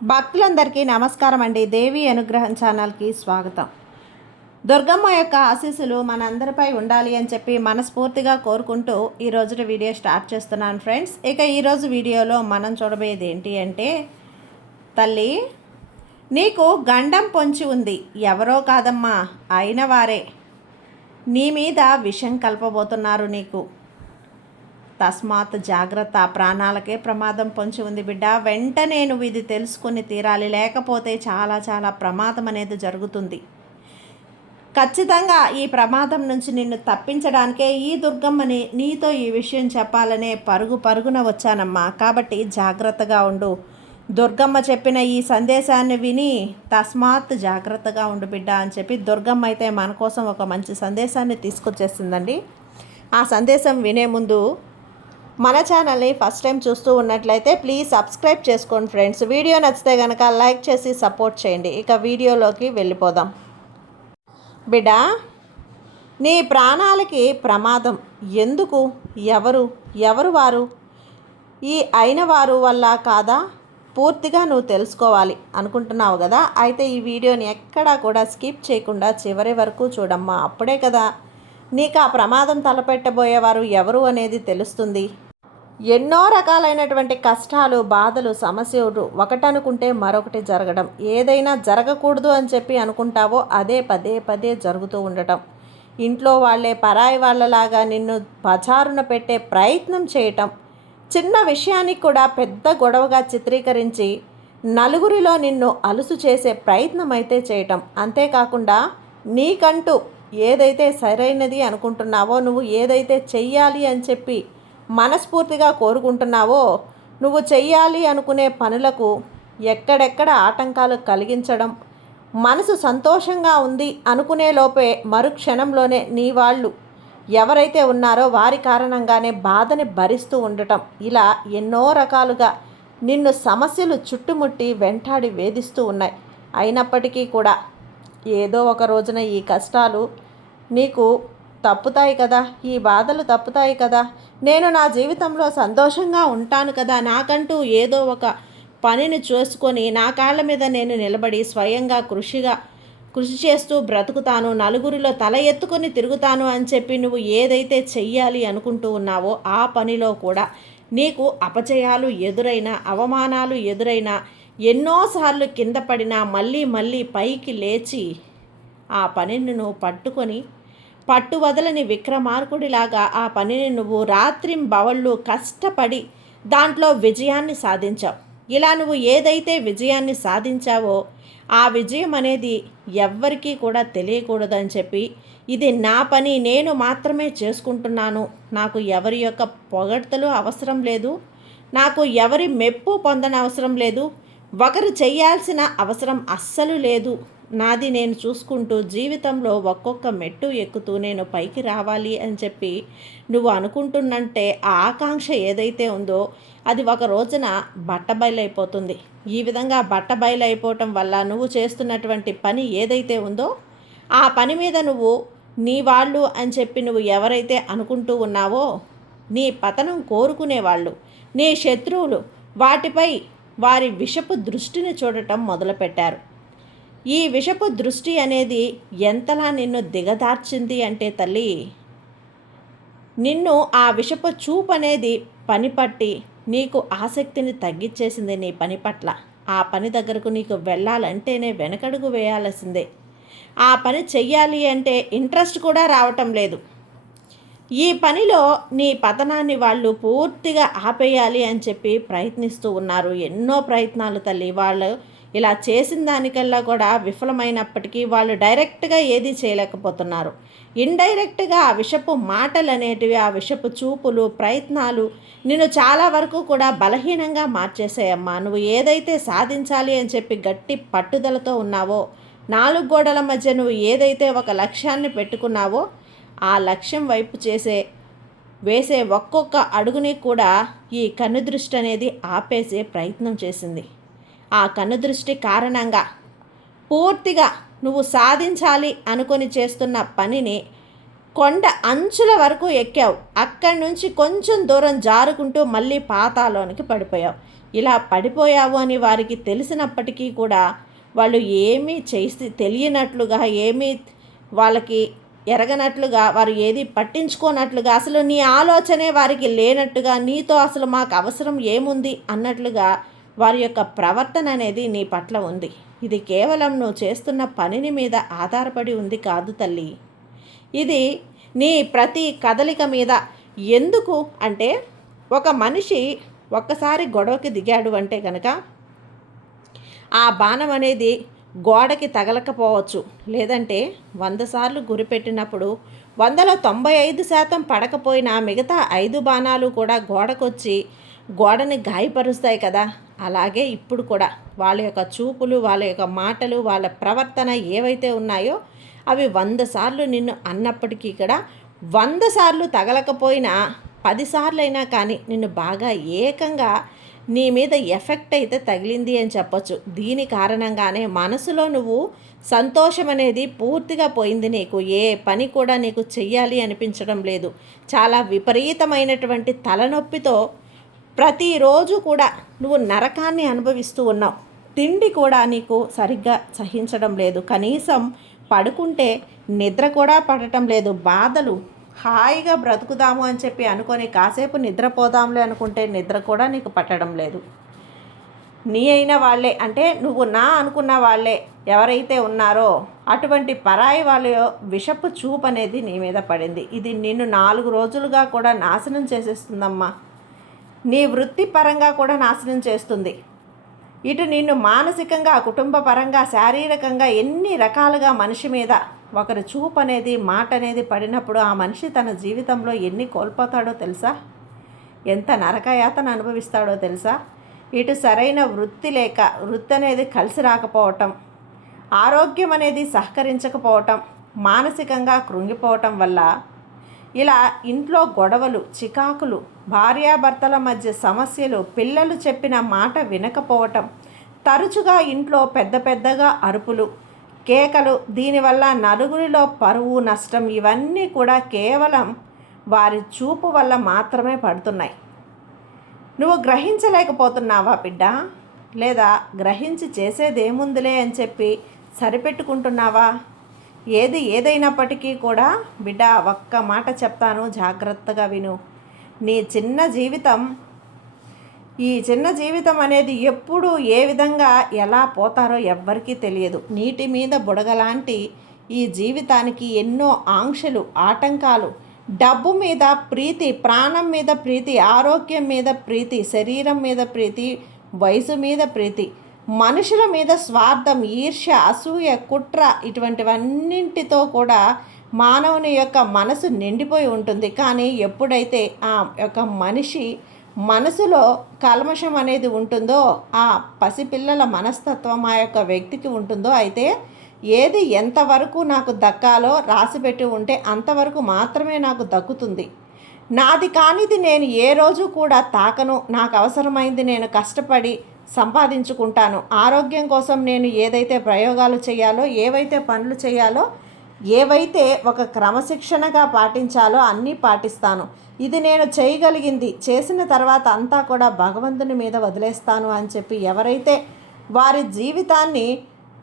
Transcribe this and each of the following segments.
భక్తులందరికీ నమస్కారం అండి. దేవి అనుగ్రహం ఛానల్కి స్వాగతం. దుర్గమ్మ యొక్క ఆశీస్సులు మనందరిపై ఉండాలి అని చెప్పి మనస్ఫూర్తిగా కోరుకుంటూ ఈరోజు వీడియో స్టార్ట్ చేస్తున్నాను ఫ్రెండ్స్. ఇక ఈరోజు వీడియోలో మనం చూడబోయేది ఏంటి అంటే, తల్లి నీకు గండం పొంచి ఉంది, ఎవరో కాదమ్మా అయిన వారే నీ మీద విషం కలపబోతున్నారు. నీకు తస్మాత్ జాగ్రత్త, ప్రాణాలకే ప్రమాదం పొంచి ఉంది బిడ్డ. వెంటనే నువ్వు ఇది తెలుసుకుని తీరాలి, లేకపోతే చాలా చాలా ప్రమాదం అనేది జరుగుతుంది. ఖచ్చితంగా ఈ ప్రమాదం నుంచి నిన్ను తప్పించడానికే ఈ దుర్గమ్మని నీతో ఈ విషయం చెప్పాలనే పరుగున వచ్చానమ్మా. కాబట్టి జాగ్రత్తగా ఉండు. దుర్గమ్మ చెప్పిన ఈ సందేశాన్ని విని తస్మాత్ జాగ్రత్తగా ఉండు బిడ్డ అని చెప్పి దుర్గమ్మ అయితే మన కోసం ఒక మంచి సందేశాన్ని తీసుకొచ్చేసిందండి. ఆ సందేశం వినే ముందు మన ఛానల్ని ఫస్ట్ టైం చూస్తూ ఉన్నట్లయితే ప్లీజ్ సబ్స్క్రైబ్ చేసుకోండి ఫ్రెండ్స్. వీడియో నచ్చితే కనుక లైక్ చేసి సపోర్ట్ చేయండి. ఇక వీడియోలోకి వెళ్ళిపోదాం. బిడ్డ, నీ ప్రాణాలకి ప్రమాదం ఎందుకు? ఎవరు వారు? ఈ అయిన వారు వల్ల కాదా? పూర్తిగా నువ్వు తెలుసుకోవాలి అనుకుంటున్నావు కదా. అయితే ఈ వీడియోని ఎక్కడా కూడా స్కిప్ చేయకుండా చివరి వరకు చూడమ్మా. అప్పుడే కదా నీకు ఆ ప్రమాదం తలపెట్టబోయేవారు ఎవరు అనేది తెలుస్తుంది. ఎన్నో రకాలైనటువంటి కష్టాలు, బాధలు, సమస్యలు ఒకటనుకుంటే మరొకటి జరగడం, ఏదైనా జరగకూడదు అని చెప్పి అనుకుంటావో అదే పదే పదే జరుగుతూ ఉండటం, ఇంట్లో వాళ్ళే పరాయి వాళ్ళలాగా నిన్ను పచారున పెట్టే ప్రయత్నం చేయటం, చిన్న విషయానికి కూడా పెద్ద గొడవగా చిత్రీకరించి నలుగురిలో నిన్ను అలుసు చేసే ప్రయత్నం అయితే చేయటం. అంతేకాకుండా నీకంటూ ఏదైతే సరైనది అనుకుంటున్నావో, నువ్వు ఏదైతే చెయ్యాలి అని చెప్పి మనస్ఫూర్తిగా కోరుకుంటున్నావో, నువ్వు చెయ్యాలి అనుకునే పనులకు ఎక్కడెక్కడ ఆటంకాలు కలిగించడం, మనసు సంతోషంగా ఉంది అనుకునే లోపే మరుక్షణంలోనే నీ వాళ్ళు ఎవరైతే ఉన్నారో వారి కారణంగానే బాధని భరిస్తూ ఉండటం, ఇలా ఎన్నో రకాలుగా నిన్ను సమస్యలు చుట్టుముట్టి వెంటాడి వేధిస్తూ ఉన్నాయి. అయినప్పటికీ కూడా ఏదో ఒక రోజున ఈ కష్టాలు నీకు తప్పుతాయి కదా, ఈ బాధలు తప్పుతాయి కదా, నేను నా జీవితంలో సంతోషంగా ఉంటాను కదా, నాకంటూ ఏదో ఒక పనిని చేసుకొని నా కాళ్ళ మీద నేను నిలబడి స్వయంగా కృషి చేస్తూ బ్రతుకుతాను, నలుగురిలో తల ఎత్తుకొని తిరుగుతాను అని చెప్పి నువ్వు ఏదైతే చెయ్యాలి అనుకుంటూ ఉన్నావో ఆ పనిలో కూడా నీకు అపజయాలు ఎదురైనా, అవమానాలు ఎదురైనా, ఎన్నోసార్లు కింద పడినా మళ్ళీ పైకి లేచి ఆ పనిని నువ్వు పట్టుకొని పట్టువదలని విక్రమార్కుడిలాగా ఆ పనిని నువ్వు రాత్రింబవళ్ళు కష్టపడి దాంట్లో విజయాన్ని సాధించావు. ఇలా నువ్వు ఏదైతే విజయాన్ని సాధించావో ఆ విజయం అనేది ఎవ్వరికీ కూడా తెలియకూడదని చెప్పి, ఇది నా పని, నేను మాత్రమే చేసుకుంటున్నాను, నాకు ఎవరి యొక్క పొగడ్తలు అవసరం లేదు, నాకు ఎవరి మెప్పు పొందనవసరం లేదు, ఒకరు చేయాల్సిన అవసరం అస్సలు లేదు, నాది నేను చూసుకుంటూ జీవితంలో ఒక్కొక్క మెట్టు ఎక్కుతూ నేను పైకి రావాలి అని చెప్పి నువ్వు అనుకుంటున్నంటే ఆ ఆకాంక్ష ఏదైతే ఉందో అది ఒక రోజున బట్టబయలైపోతుంది. ఈ విధంగా బట్టబయలైపోవటం వల్ల నువ్వు చేస్తున్నటువంటి పని ఏదైతే ఉందో ఆ పని మీద నువ్వు నీ వాళ్ళు అని చెప్పి నువ్వు ఎవరైతే అనుకుంటూ ఉన్నావో, నీ పతనం కోరుకునేవాళ్ళు, నీ శత్రువులు వాటిపై వారి విషపు దృష్టిని చూడటం మొదలుపెట్టారు. ఈ విషపు దృష్టి అనేది ఎంతలా నిన్ను దిగదార్చింది అంటే తల్లి, నిన్ను ఆ విషపు చూపు అనేది పనిపట్టి నీకు ఆసక్తిని తగ్గించేసింది నీ పని పట్ల. ఆ పని దగ్గరకు నీకు వెళ్ళాలంటేనే వెనకడుగు వేయాల్సిందే. ఆ పని చెయ్యాలి అంటే ఇంట్రెస్ట్ కూడా రావటం లేదు. ఈ పనిలో నీ పతనాన్ని వాళ్ళు పూర్తిగా ఆపేయాలి అని చెప్పి ప్రయత్నిస్తూ ఉన్నారు. ఎన్నో ప్రయత్నాలు తల్లి. వాళ్ళు ఇలా చేసిన దానికల్లా కూడా విఫలమైనప్పటికీ వాళ్ళు డైరెక్ట్గా ఏది చేయలేకపోతున్నారు. ఇండైరెక్ట్గా ఆ విషపు మాటలు అనేటివి, ఆ విషపు చూపులు, ప్రయత్నాలు నిన్ను చాలా వరకు కూడా బలహీనంగా మార్చేసాయమ్మా. నువ్వు ఏదైతే సాధించాలి అని చెప్పి గట్టి పట్టుదలతో ఉన్నావో, నాలుగు గోడల మధ్య నువ్వు ఏదైతే ఒక లక్ష్యాన్ని పెట్టుకున్నావో ఆ లక్ష్యం వైపు వేసే ఒక్కొక్క అడుగుని కూడా ఈ కన్నుదృష్టి అనేది ఆపేసే ప్రయత్నం చేసింది. ఆ కన్నుదృష్టి కారణంగా పూర్తిగా నువ్వు సాధించాలి అనుకొని చేస్తున్న పనిని కొండ అంచుల వరకు ఎక్కావు. అక్కడి నుంచి కొంచెం దూరం జారుకుంటూ మళ్ళీ పాతాలోనికి పడిపోయావు. ఇలా పడిపోయావు అని వారికి తెలిసినప్పటికీ కూడా వాళ్ళు ఏమీ చేసి తెలియనట్లుగా, ఏమీ వాళ్ళకి ఎరగనట్లుగా, వారు ఏది పట్టించుకోనట్లుగా, అసలు నీ ఆలోచనే వారికి లేనట్టుగా, నీతో అసలు మాకు అవసరం ఏముంది అన్నట్లుగా వారి యొక్క ప్రవర్తన అనేది నీ పట్ల ఉంది. ఇది కేవలం నువ్వు చేస్తున్న పనిని మీద ఆధారపడి ఉంది కాదు తల్లి. ఇది నీ ప్రతి కదలిక మీద. ఎందుకు అంటే, ఒక మనిషి ఒక్కసారి గొడవకి దిగాడు అంటే కనుక ఆ బాణం అనేది గోడకి తగలకపోవచ్చు, లేదంటే 100 సార్లు గురిపెట్టినప్పుడు 100లో 95% పడకపోయినా మిగతా 5 బాణాలు కూడా గోడకొచ్చి గోడని గాయపరుస్తాయి కదా. అలాగే ఇప్పుడు కూడా వాళ్ళ యొక్క చూపులు, వాళ్ళ యొక్క మాటలు, వాళ్ళ ప్రవర్తన ఏవైతే ఉన్నాయో అవి 100 సార్లు నిన్ను అన్నప్పటికీ కూడా 100 సార్లు తగలకపోయినా 10 సార్లు అయినా కానీ నిన్ను బాగా ఏకంగా నీ మీద ఎఫెక్ట్ అయితే తగిలింది అని చెప్పొచ్చు. దీని కారణంగానే మనసులో నువ్వు సంతోషం అనేది పూర్తిగా పోయింది. నీకు ఏ పని కూడా నీకు చెయ్యాలి అనిపించడం లేదు. చాలా విపరీతమైనటువంటి తలనొప్పితో ప్రతిరోజు కూడా నువ్వు నరకాన్ని అనుభవిస్తూ ఉన్నావు. తిండి కూడా నీకు సరిగ్గా సహించడం లేదు. కనీసం పడుకుంటే నిద్ర కూడా పడటం లేదు. బాధలు, హాయిగా బ్రతుకుదాము అని చెప్పి అనుకొని కాసేపు నిద్రపోదాంలే అనుకుంటే నిద్ర కూడా నీకు పట్టడం లేదు. నీ అయిన వాళ్ళే, అంటే నువ్వు నా అనుకున్న వాళ్ళే ఎవరైతే ఉన్నారో అటువంటి పరాయి వాళ్ళ విషపు చూపు అనేది నీ మీద పడింది. ఇది నిన్ను 4 రోజులుగా కూడా నాశనం చేసేస్తుందమ్మా. నీ వృత్తిపరంగా కూడా నాశనం చేస్తుంది. ఇటు నిన్ను మానసికంగా, కుటుంబ పరంగా, శారీరకంగా ఎన్ని రకాలుగా మనిషి మీద ఒకరి చూపు అనేది, మాట అనేది పడినప్పుడు ఆ మనిషి తన జీవితంలో ఎన్ని కోల్పోతాడో తెలుసా? ఎంత నరకయాతన అనుభవిస్తాడో తెలుసా? ఇటు సరైన వృత్తి లేక, వృత్తి అనేది కలిసి రాకపోవటం, ఆరోగ్యం అనేది సహకరించకపోవటం, మానసికంగా కృంగిపోవటం వల్ల ఇలా ఇంట్లో గొడవలు, చికాకులు, భార్యాభర్తల మధ్య సమస్యలు, పిల్లలు చెప్పిన మాట వినకపోవటం, తరచుగా ఇంట్లో పెద్ద పెద్దగా అరుపులు, కేకలు, దీనివల్ల నలుగురిలో పరువు నష్టం, ఇవన్నీ కూడా కేవలం వారి చూపు వల్ల మాత్రమే పడుతున్నాయి. నువ్వు గ్రహించలేకపోతున్నావా బిడ్డ? లేదా గ్రహించి చేసేదేముందిలే అని చెప్పి సరిపెట్టుకుంటున్నావా? ఏది ఏదైనప్పటికీ కూడా బిడ్డ, ఒక్క మాట చెప్తాను, జాగ్రత్తగా విను. నీ చిన్న జీవితం, ఈ చిన్న జీవితం అనేది ఎప్పుడు ఏ విధంగా ఎలా పోతారో ఎవ్వరికీ తెలియదు. నీటి మీద బుడగలాంటి ఈ జీవితానికి ఎన్నో ఆంక్షలు, ఆటంకాలు, డబ్బు మీద ప్రీతి, ప్రాణం మీద ప్రీతి, ఆరోగ్యం మీద ప్రీతి, శరీరం మీద ప్రీతి, వయసు మీద ప్రీతి, మనుషుల మీద స్వార్థం, ఈర్ష్య, అసూయ, కుట్ర, ఇటువంటివన్నింటితో కూడా మానవుని యొక్క మనసు నిండిపోయి ఉంటుంది. కానీ ఎప్పుడైతే ఆ యొక్క మనిషి మనసులో కల్మషం అనేది ఉంటుందో, ఆ పసిపిల్లల మనస్తత్వం ఆ యొక్క వ్యక్తికి ఉంటుందో, అయితే ఏది ఎంతవరకు నాకు దక్కాలో రాసిపెట్టి ఉంటే అంతవరకు మాత్రమే నాకు దక్కుతుంది. నాది కానిది నేను ఏ రోజు కూడా తాకను. నాకు అవసరమైంది నేను కష్టపడి సంపాదించుకుంటాను. ఆరోగ్యం కోసం నేను ఏదైతే ప్రయోగాలు చేయాలో, ఏవైతే పనులు చేయాలో, ఏవైతే ఒక క్రమశిక్షణగా పాటించాలో అన్నీ పాటిస్తాను. ఇది నేను చేయగలిగింది, చేసిన తర్వాత అంతా కూడా భగవంతుని మీద వదిలేస్తాను అని చెప్పి ఎవరైతే వారి జీవితాన్ని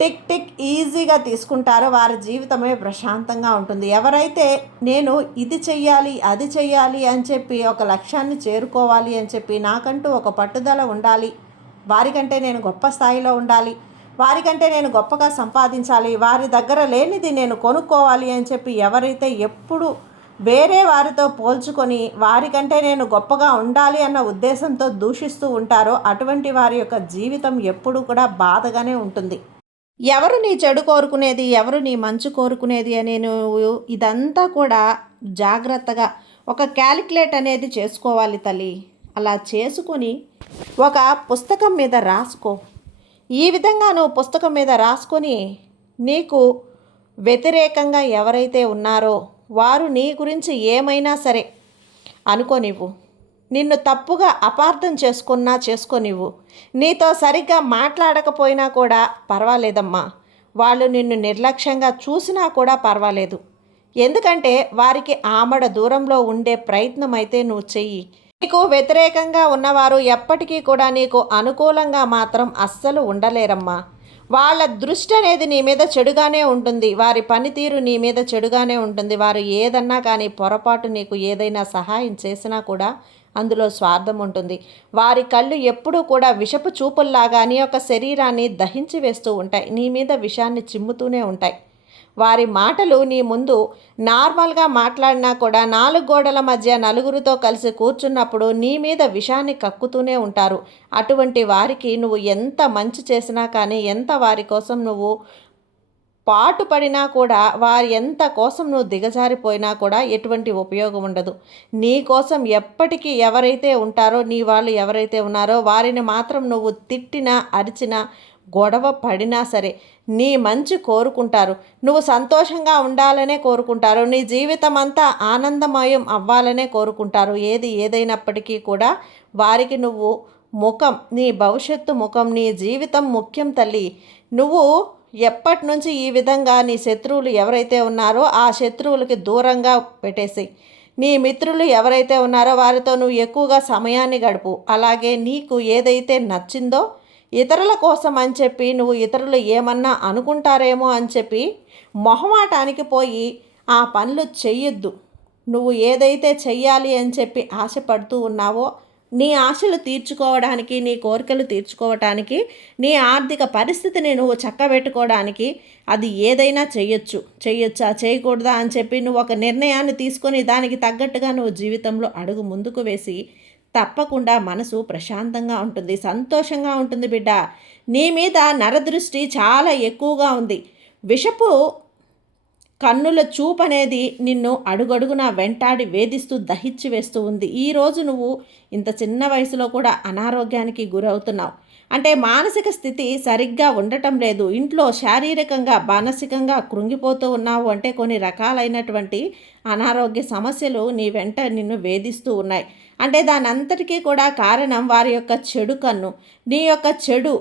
టిక్ టిక్ ఈజీగా తీసుకుంటారో వారి జీవితమే ప్రశాంతంగా ఉంటుంది. ఎవరైతే నేను ఇది చెయ్యాలి, అది చెయ్యాలి అని చెప్పి ఒక లక్ష్యాన్ని చేరుకోవాలి అని చెప్పి నాకంటూ ఒక పట్టుదల ఉండాలి, వారికంటే నేను గొప్ప స్థాయిలో ఉండాలి, వారికంటే నేను గొప్పగా సంపాదించాలి, వారి దగ్గర లేనిది నేను కొనుక్కోవాలి అని చెప్పి ఎవరైతే ఎప్పుడు వేరే వారితో పోల్చుకొని వారికంటే నేను గొప్పగా ఉండాలి అన్న ఉద్దేశంతో దూషిస్తూ ఉంటారో అటువంటి వారి యొక్క జీవితం ఎప్పుడు కూడా బాధగానే ఉంటుంది. ఎవరు నీ చెడు కోరుకునేది, ఎవరు నీ మంచు కోరుకునేది అని నువ్వు ఇదంతా కూడా జాగ్రత్తగా ఒక క్యాలిక్యులేట్ అనేది చేసుకోవాలి తల్లి. అలా చేసుకొని ఒక పుస్తకం మీద రాసుకో. ఈ విధంగా నువ్వు పుస్తకం మీద రాసుకొని నీకు వ్యతిరేకంగా ఎవరైతే ఉన్నారో వారు నీ గురించి ఏమైనా సరే అనుకోనివ్వు, నిన్ను తప్పుగా అపార్థం చేసుకోనివ్వు, నీతో సరిగ్గా మాట్లాడకపోయినా కూడా పర్వాలేదమ్మా, వాళ్ళు నిన్ను నిర్లక్ష్యంగా చూసినా కూడా పర్వాలేదు. ఎందుకంటే వారికి ఆమడ దూరంలో ఉండే ప్రయత్నం అయితే నువ్వు చెయ్యి. నీకు వ్యతిరేకంగా ఉన్నవారు ఎప్పటికీ కూడా నీకు అనుకూలంగా మాత్రం అస్సలు ఉండలేరమ్మా. వాళ్ళ దృష్టి అనేది నీ మీద చెడుగానే ఉంటుంది. వారి పనితీరు నీ మీద చెడుగానే ఉంటుంది. వారు ఏదన్నా కానీ పొరపాటు నీకు ఏదైనా సహాయం చేసినా కూడా అందులో స్వార్థం ఉంటుంది. వారి కళ్ళు ఎప్పుడూ కూడా విషపు చూపుల్లాగా నీ యొక్క శరీరాన్ని దహించి వేస్తూ ఉంటాయి. నీ మీద విషాన్ని చిమ్ముతూనే ఉంటాయి. వారి మాటలు నీ ముందు నార్మల్గా మాట్లాడినా కూడా 4 గోడల మధ్య నలుగురితో కలిసి కూర్చున్నప్పుడు నీ మీద విషాన్ని కక్కుతూనే ఉంటారు. అటువంటి వారికి నువ్వు ఎంత మంచి చేసినా కానీ, ఎంత వారి కోసం నువ్వు పాటుపడినా కూడా, వారి ఎంత కోసం నువ్వు దిగజారిపోయినా కూడా ఎటువంటి ఉపయోగం ఉండదు. నీ కోసం ఎప్పటికీ ఎవరైతే ఉంటారో, నీ వాళ్ళు ఎవరైతే ఉన్నారో వారిని మాత్రం నువ్వు తిట్టినా, అరిచినా, గొడవ పడినా సరే నీ మంచి కోరుకుంటారు. నువ్వు సంతోషంగా ఉండాలనే కోరుకుంటారు. నీ జీవితం అంతా ఆనందమయం అవ్వాలనే కోరుకుంటారు. ఏది ఏదైనప్పటికీ కూడా వారికి నువ్వు ముఖం, నీ భవిష్యత్తు ముఖం, నీ జీవితం ముఖ్యం తల్లి. నువ్వు ఎప్పటి నుంచి ఈ విధంగా నీ శత్రువులు ఎవరైతే ఉన్నారో ఆ శత్రువులకి దూరంగా పెట్టేసి, నీ మిత్రులు ఎవరైతే ఉన్నారో వారితో నువ్వు ఎక్కువగా సమయాన్ని గడుపు. అలాగే నీకు ఏదైతే నచ్చిందో ఇతరుల కోసం అని చెప్పి, నువ్వు ఇతరులు ఏమన్నా అనుకుంటారేమో అని చెప్పి మొహమాటానికి పోయి ఆ పనులు చెయ్యొద్దు. నువ్వు ఏదైతే చెయ్యాలి అని చెప్పి ఆశపడుతూ ఉన్నావో, నీ ఆశలు తీర్చుకోవడానికి, నీ కోరికలు తీర్చుకోవటానికి, నీ ఆర్థిక పరిస్థితిని నువ్వు చక్కబెట్టుకోవడానికి అది ఏదైనా చేయొచ్చా చేయకూడదా అని చెప్పి నువ్వు ఒక నిర్ణయాన్ని తీసుకొని దానికి తగ్గట్టుగా నువ్వు జీవితంలో అడుగు ముందుకు వేసి తప్పకుండా మనసు ప్రశాంతంగా ఉంటుంది, సంతోషంగా ఉంటుంది బిడ్డ. నీ మీద నరదృష్టి చాలా ఎక్కువగా ఉంది. విషపు కన్నుల చూపు అనేది నిన్ను అడుగడుగునా వెంటాడి వేధిస్తూ దహించి వేస్తూ ఉంది. ఈరోజు నువ్వు ఇంత చిన్న వయసులో కూడా అనారోగ్యానికి గురవుతున్నావు. అంటే మానసిక స్థితి సరిగ్గా ఉండటం లేదు. ఇంట్లో శారీరకంగా, మానసికంగా కృంగిపోతూ ఉన్నావు. అంటే కొన్ని రకాలైనటువంటి అనారోగ్య సమస్యలు నీ వెంట నిన్ను వేధిస్తూ ఉన్నాయి. అంటే దాని అంతటికీ కూడా కారణం వారి యొక్క చెడు కన్ను. నీ యొక్క చెడు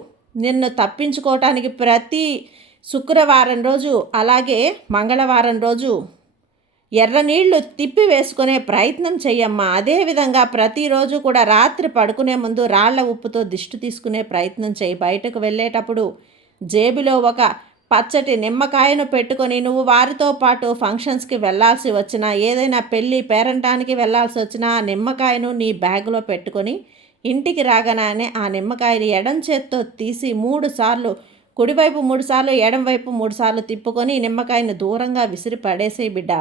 నిన్ను తప్పించుకోవటానికి ప్రతి శుక్రవారం రోజు అలాగే మంగళవారం రోజు ఎర్ర నీళ్లు తిప్పి వేసుకునే ప్రయత్నం చెయ్యమ్మా. అదేవిధంగా ప్రతిరోజు కూడా రాత్రి పడుకునే ముందు రాళ్ల ఉప్పుతో దిష్టి తీసుకునే ప్రయత్నం చేయి. బయటకు వెళ్ళేటప్పుడు జేబులో ఒక పచ్చటి నిమ్మకాయను పెట్టుకొని నువ్వు వారితో పాటు ఫంక్షన్స్కి వెళ్ళాల్సి వచ్చినా, ఏదైనా పెళ్ళి పేరంటానికి వెళ్ళాల్సి వచ్చినా ఆ నిమ్మకాయను నీ బ్యాగులో పెట్టుకొని ఇంటికి రాగానే ఆ నిమ్మకాయని ఎడం చేత్తో తీసి 3 సార్లు, కుడివైపు 3 సార్లు, ఎడంవైపు 3 సార్లు తిప్పుకొని నిమ్మకాయను దూరంగా విసిరి పడేసే బిడ్డ.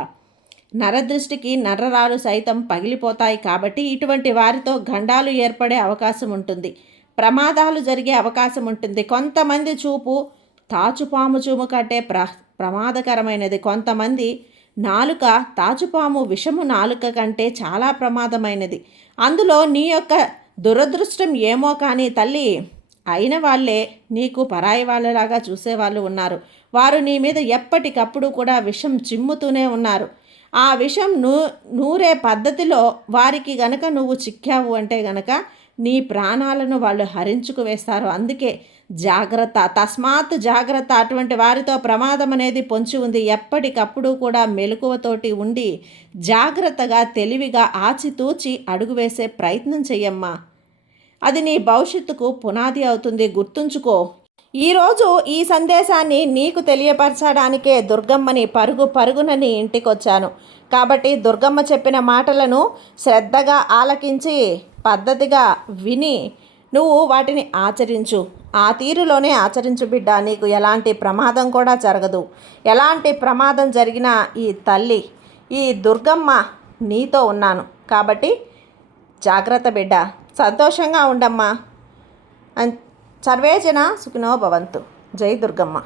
నరదృష్టికి నరరాలు సైతం పగిలిపోతాయి. కాబట్టి ఇటువంటి వారితో గండాలు ఏర్పడే అవకాశం ఉంటుంది, ప్రమాదాలు జరిగే అవకాశం ఉంటుంది. కొంతమంది చూపు తాచుపాము చూము కంటే ప్రమాదకరమైనది. కొంతమంది నాలుక తాచుపాము విషము నాలుక కంటే చాలా ప్రమాదమైనది. అందులో నీ యొక్క దురదృష్టం ఏమో కానీ తల్లి, అయిన వాళ్ళే నీకు పరాయి వాళ్ళలాగా చూసేవాళ్ళు ఉన్నారు. వారు నీ మీద ఎప్పటికప్పుడు కూడా విషం చిమ్ముతూనే ఉన్నారు. ఆ విషం నూరే పద్ధతిలో వారికి గనక నువ్వు చిక్కావు అంటే గనక నీ ప్రాణాలను వాళ్ళు హరించుకు వేస్తారు. అందుకే జాగ్రత్త, తస్మాత్ జాగ్రత్త. అటువంటి వారితో ప్రమాదం అనేది పొంచి ఉంది. ఎప్పటికప్పుడు కూడా మెలకువతోటి ఉండి జాగ్రత్తగా, తెలివిగా, ఆచితూచి అడుగు వేసే ప్రయత్నం చెయ్యమ్మా. అది నీ భవిష్యత్తుకు పునాది అవుతుంది. గుర్తుంచుకో. ఈరోజు ఈ సందేశాన్ని నీకు తెలియపరచడానికే దుర్గమ్మని పరుగున నీ ఇంటికి వచ్చాను. కాబట్టి దుర్గమ్మ చెప్పిన మాటలను శ్రద్ధగా ఆలకించి పద్ధతిగా విని నువ్వు వాటిని ఆచరించు. ఆ తీరులోనే ఆచరించు బిడ్డ. నీకు ఎలాంటి ప్రమాదం కూడా జరగదు. ఎలాంటి ప్రమాదం జరిగినా ఈ తల్లి, ఈ దుర్గమ్మ నీతో ఉన్నాను. కాబట్టి జాగ్రత్త బిడ్డ. సంతోషంగా ఉండమ్మా. సర్వే జన సుఖినో భవంతు. జై దుర్గమ్మ.